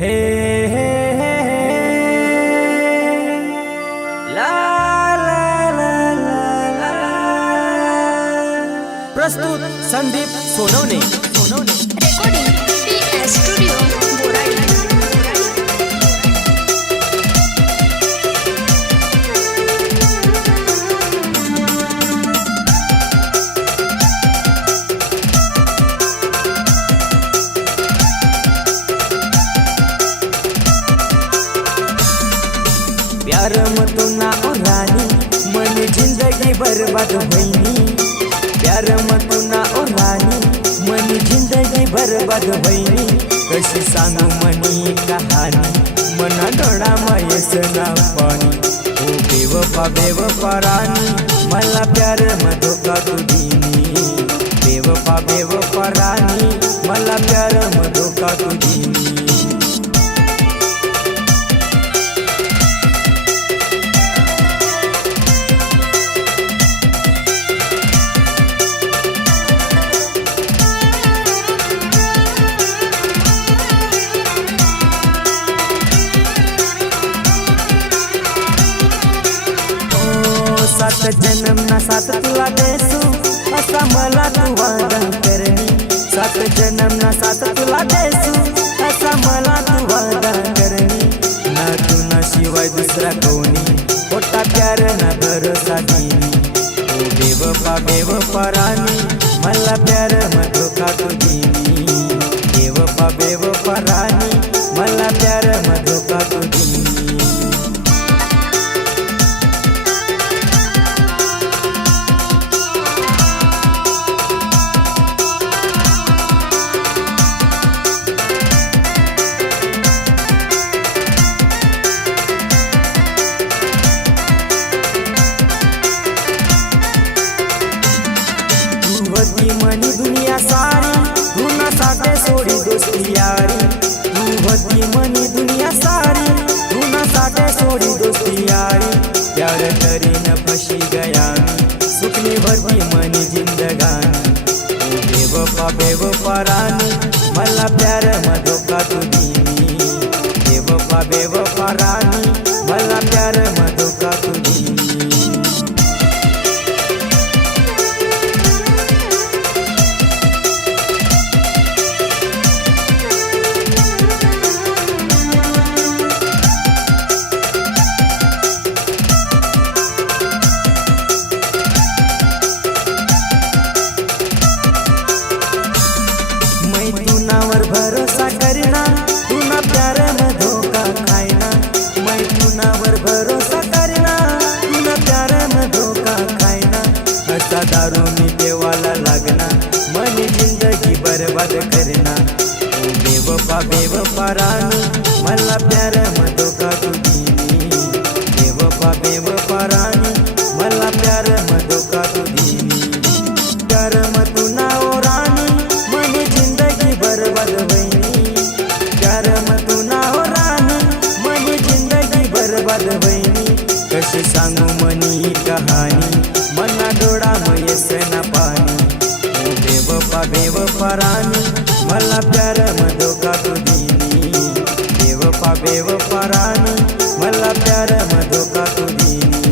हे हे हे ला ला ला ला ला। प्रस्तुत Sandeep Sonawane. Recording PS studio Boradi. प्यार मत ना ओ रानी मन जिंदगी बर्बाद होईनी। प्यार मत ना ओ रानी मन जिंदगी बर्बाद होईनी। कशी सांगू मनी कहानी मना डोळा मायस ना पाणी। ओ बेवफा बेवफा रानी मला प्यार में धोखा तू दीनी। बेवफा बेवफा रानी मला प्यार में धोखा तू दीनी। सात जन्म ना सात तुला देसू असा मला तू वादा करनी। सात जन्म ना सात तुला देसू असा मला तू वादा करनी। ना तू ना शिवाय दुसरा कोणी खोटा प्यार ना भरोसा दीनी। ओ बेवफा बेवफा रानी मला प्यार में धोखा तू दीनी। बेवफा बेवफा रानी मला प्यार में धोखा तू दीनी। होती मनी दुनिया सारी तू ना साथे सोडी दोस्ती यारी। तू होती मनी दुनिया सारी तू ना साथे सोडी दोस्ती यारी। प्यार करी न फसी गया सुखनी भरती मनी जिंदगानी। ओ बेवफा बेवफा रानी मला प्यार में धोखा तू दीनी। बेवफा बेवफा रानी मला प्यार में धोखा तू दीनी। तुनावर भरोसा करना तू ना प्यार में धोखा खायना। मैं तुनावर भरोसा करना तू ना प्यार में धोखा खायना। ऐसा दारू में देवाला लगना मन जिंदगी बर्बाद करना। ओ बेवफा बेवफा रानी मला प्यार में धोखा तू दीनी। बेवफा बेवफा रानी मला प्यार में धोखा तू दीनी। प्यार में तू ना ओ रानी मन जिंदगी बर्बाद होईनी। प्यार में तू ना हो रानी मन जिंदगी बर्बाद होईनी। कशी सांगू मनी कहानी मना डोळा मयस ना पाणी। ओ बेवफा बेवफा रानी मला प्यार में धोखा तू दीनी। बेवफा बेवफा रानी मला प्यार में धोखा तू दीनी।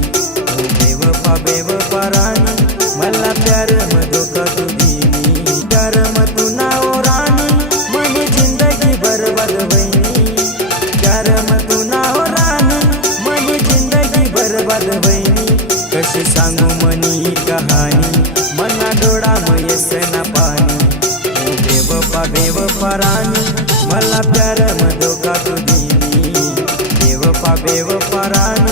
ओ बेवफा बेवफा रानी मला प्यार में धोखा तू दीनी। प्यार में तू ना हो रानी मन जिंदगी बर्बाद होईनी। प्यार में तू ना हो रानी मन जिंदगी बर्बाद होईनी। कशी सांगू मनी कहानी मना डोळा मयस ना पाणी। ओ बेवफा बेवफा रानी मला प्यार में धोखा तू दीनी। बेवफा बेवफा रानी